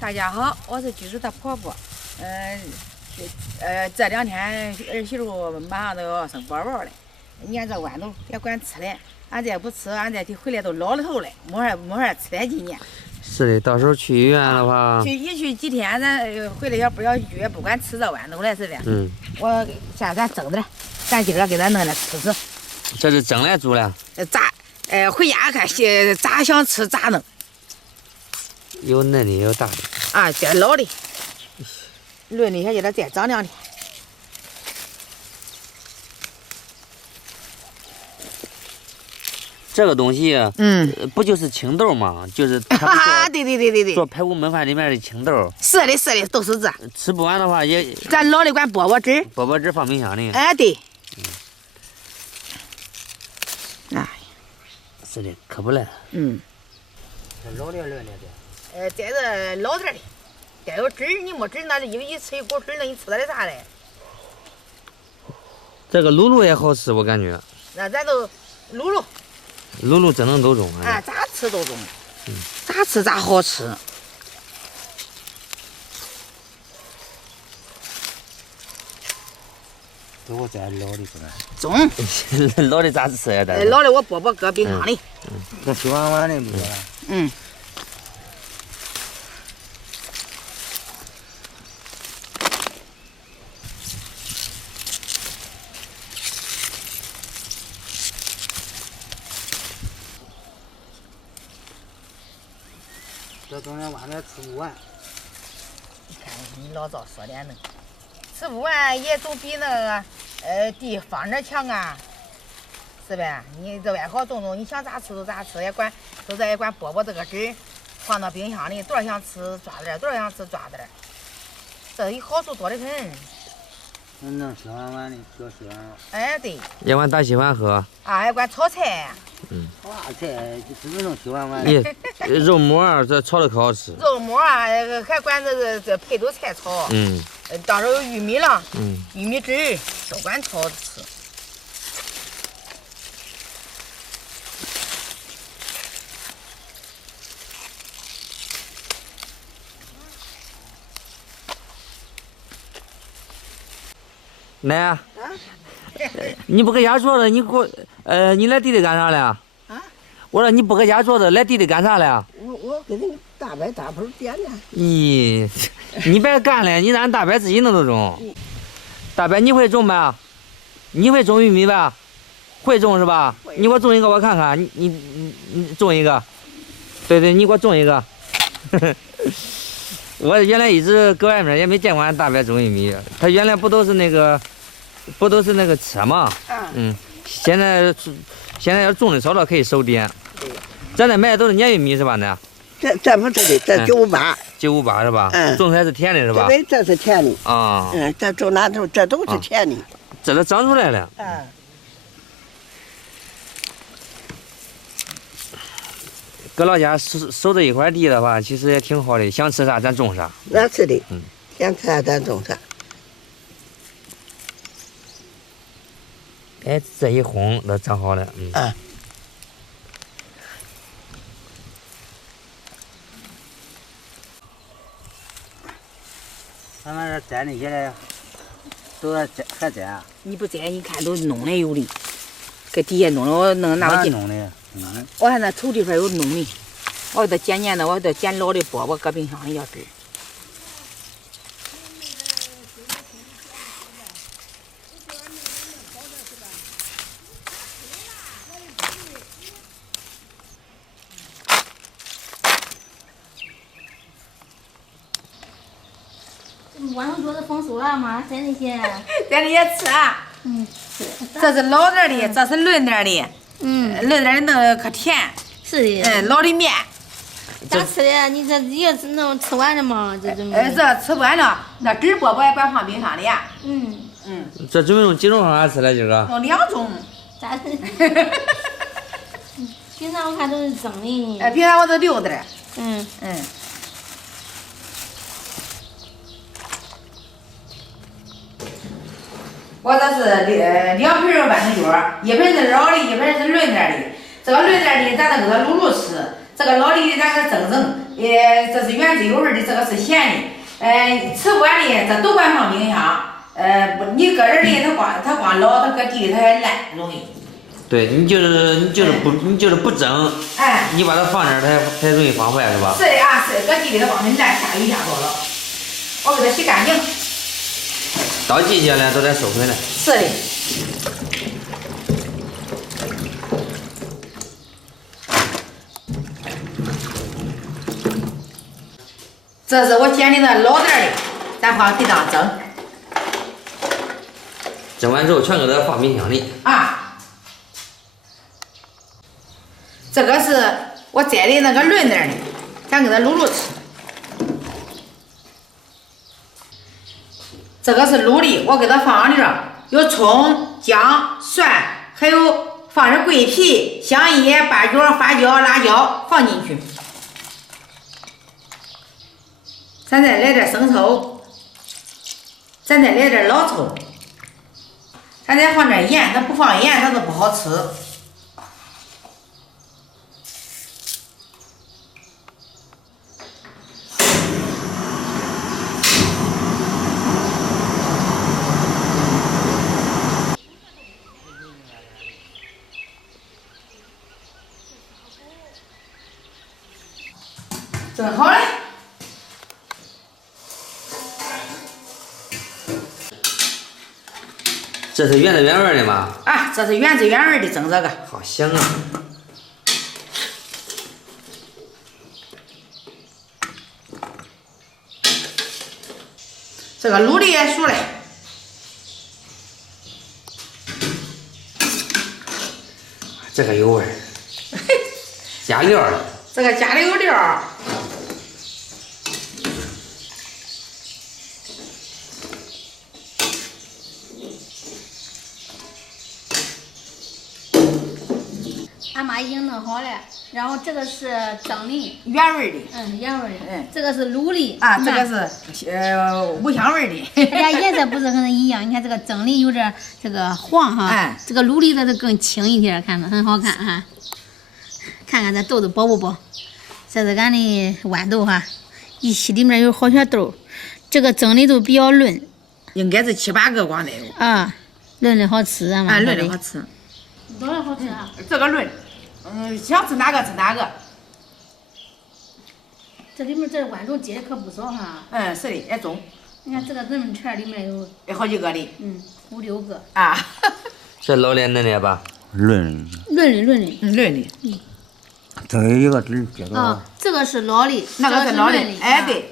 大家好，我是居住的婆婆。这2天儿媳妇马上都要生宝宝了，你看这豌豆别管吃了，俺再不吃，俺再回来都老了头了，没法吃了。今年是的，到时候去医院的话，去几天，咱回来要不拘，不管吃这豌豆了似的。我现在咱蒸的，咱今儿给咱弄来吃吃。这是蒸来煮了。炸，回家看咋想吃咋弄。有嫩的，有大的。啊，这老的，轮里下给它再长2天。这个东西，不就是青豆吗？就是它对，做排骨焖饭里面的青豆。是的，都是这。吃不完的话也，咱老的管饽饽汁。饽饽汁放冰箱里。哎，对。哎，是的，可不赖。这老的嫩的。在这老点的，带有汁儿，你没汁儿，那因为一吃一股汁儿，那你吃点啥嘞？这个露露也好吃，我感觉。那咱都露露真能都中啊！咋吃都中，咋吃咋好吃。给我再老的出来。中。老的咋吃呀？老的我饽饽搁冰箱里。这水汪汪的不错。这东西晚上吃不完。你看你老早说点呢，吃不完也总比那个地方着强啊，是呗？你这外好种，你想咋吃都咋吃，也管饽饽这个汁儿放到冰箱里，多少想吃抓点，多少想吃抓点，这有好处多得很。弄水汪汪的，小水汪汪。哎，对。也管咋喜欢喝。啊，也管炒菜。炒菜就是弄水汪汪的。肉末这炒的可好吃。肉末啊，还管这配豆菜炒。到时候有玉米了。玉米汁儿都管炒吃。奶，你不搁家做的，你来地里干啥了？我说你不搁家做的，来地里干啥了？我给你大白大盆点呢。咦，你别干了，你让大白自己弄都种。大白，你会种吧？你会种玉米吧？会种是吧？你给我种一个我看看，你种一个。对，你给我种一个。我原来一直搁外面也没见过俺大白种玉米，他原来不都是那个车吗？现在要种的少了可以收点。咱这买的都是粘玉米是吧？那这不是的，这958是吧？种出来是甜的是吧？对，这是甜的啊。这种哪种这都是甜的。这都长出来了。搁老家守着一块地的话，其实也挺好的，想吃啥咱种啥。那是的，想吃啥咱种啥。哎，这一烘都长好了。咱们这摘那些嘞，都要摘还摘啊？你不摘，你看都弄的有的，搁底下弄的，我弄拿哪弄的？我看那抽地方有弄的，我给它捡的，我给它捡老的饽饽搁冰箱里要汁。晚上做的丰收了吗？摘那些。摘那些吃啊。是。这是老点的，这是嫩点的。嫩点的弄的可甜。是的。老的面。咋吃的？你这也是能吃完了吗？这种。这吃完了，那汁饽饽也管放冰箱里呀。这准备用几种方法吃了今个？用2种。咋吃？平常我看都是蒸的。平常我都溜的。我这是2盆豌豆角，一盆是老的，一盆是嫩点的。这个嫩点的咱能给它卤吃，这个老的咱给它蒸，这是原汁有味的，这个是咸的。吃不完的这都管放冰箱。你个人的它光老，它搁地里它还烂，容易。对你就是不蒸，哎，你把它放这儿，它容易放坏是吧？是的啊，是搁地里它光很烂，下雨下多了。我给它洗干净。到季节了都得收回来。是的。这是我捡的那老点的，咱放地当蒸。蒸完之后全给它放冰箱里。啊，这个是我摘的那个嫩嫩的，咱给它卤吃。这个是卤的，我给它放上了，有葱、姜、蒜，还有放点桂皮、香叶、八角、花椒、辣椒放进去。咱再来点生抽，咱再来点老抽。咱再放点盐，它不放盐它都不好吃。蒸好了。这是原汁原味的吗？啊，这是原汁原味的蒸这个，好香啊！这个卤的也熟了。这个有味儿，加料了。这个家里有料。俺妈已经弄好了，然后这个是蒸的，原味的。原味的。嗯，这个是卤的。啊，这个是五香味的。它俩颜色不是很一样，你看这个蒸的有点这个黄哈，哎，这个卤的它就更清一点，看着很好看哈。看看这豆子饱不饱？这是俺的豌豆哈，一起里面有好些豆，这个蒸的都比较嫩。应该是7、8个光得有。啊，嫩的好吃啊嘛。嫩的好吃。多少好吃啊？这个嫩，想吃哪个吃哪个。这里面这豌豆结的可不少哈。是的，也中。你看这个嫩串里面有好几个的。5、6个。啊。这老的嫩的吧？嫩的。嫩的。嫩的。这有一个汁接着。啊，这个是老的，那个是老的。哎，对，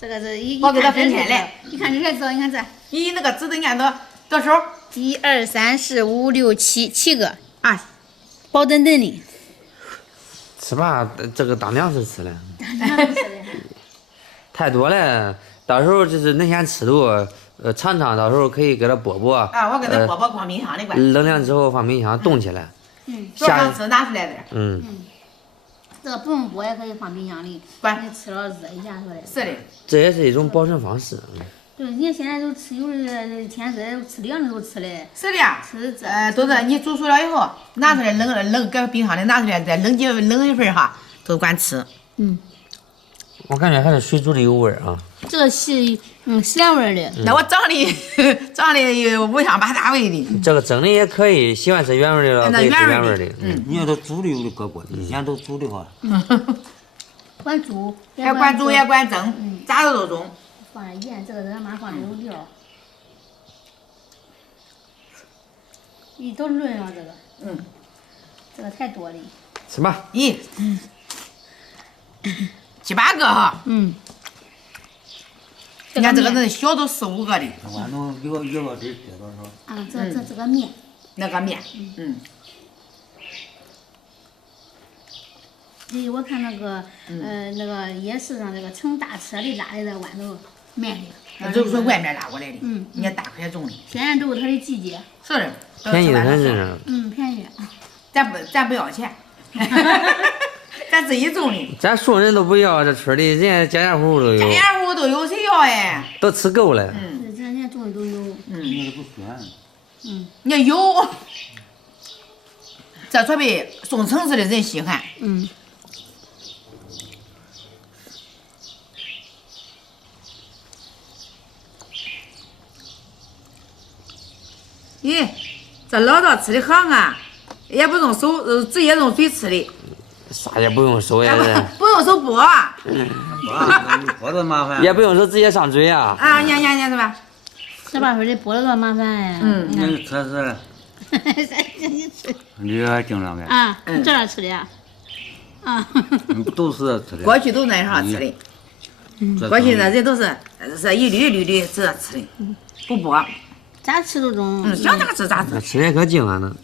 这个是一。我给它分开来。你看这才知道，你看这。咦，那个纸得按多少？1、2、3、4、5、6、7个啊，饱墩墩的。吃吧，这个当粮食吃了。当粮食吃的。太多了，到时候就是恁先吃多，尝尝，到时候可以给它剥剥。啊，我给它剥剥放冰箱里边。冷凉之后放冰箱冻起来。下次拿出来点。这个不用剥也可以放冰箱里，你吃了热一下出来。是的。这也是一种保存方式。对，人家现在都吃，有的天热吃凉的都吃嘞。是的呀。吃这。都是你煮熟了以后拿出来冷，搁冰箱里拿出来再冷一会儿哈，都管吃。我感觉还是水煮的有味儿啊。这个是咸味的。那我长的五香八大味的。这个蒸的也可以，喜欢吃原味的了可以吃原味的。你要都煮的有的搁锅里，现在都煮的话。管煮。也管煮也管蒸，咋的都中。放点盐，这个是俺妈放的有料。都嫩了这个。这个太多了。吃吧。咦。7、8个哈。你看这个小都4、5个的。豌豆一个汁接多少？啊，这个面。那个面。我看那个夜市上那个乘大车的拉的豌豆卖的。就是外面拉过来的。人家大块种的。现在都是它的季节。是的。便宜的很是。便宜。咱不要钱。咱自己种的。咱熟人都不要，这村里人家家户户都有。家户户都有，谁要哎？都吃够了。人家种的都有。那个不酸。你要有，这准备送城市的人稀罕。咦，这老早吃的好啊，也不用手，直接用嘴吃的。啥也不用收呀，不用手剥。剥多麻烦。也不用说直接上嘴啊。啊，你是吧？这把会儿的剥了多麻烦呀。你吃是。你也经常的。啊，你这样吃的呀？啊。都是吃的。过去都那样吃的。过去那人都是一缕一缕的这吃的，不剥。咋吃都中。想咋吃咋吃。吃的可精了呢。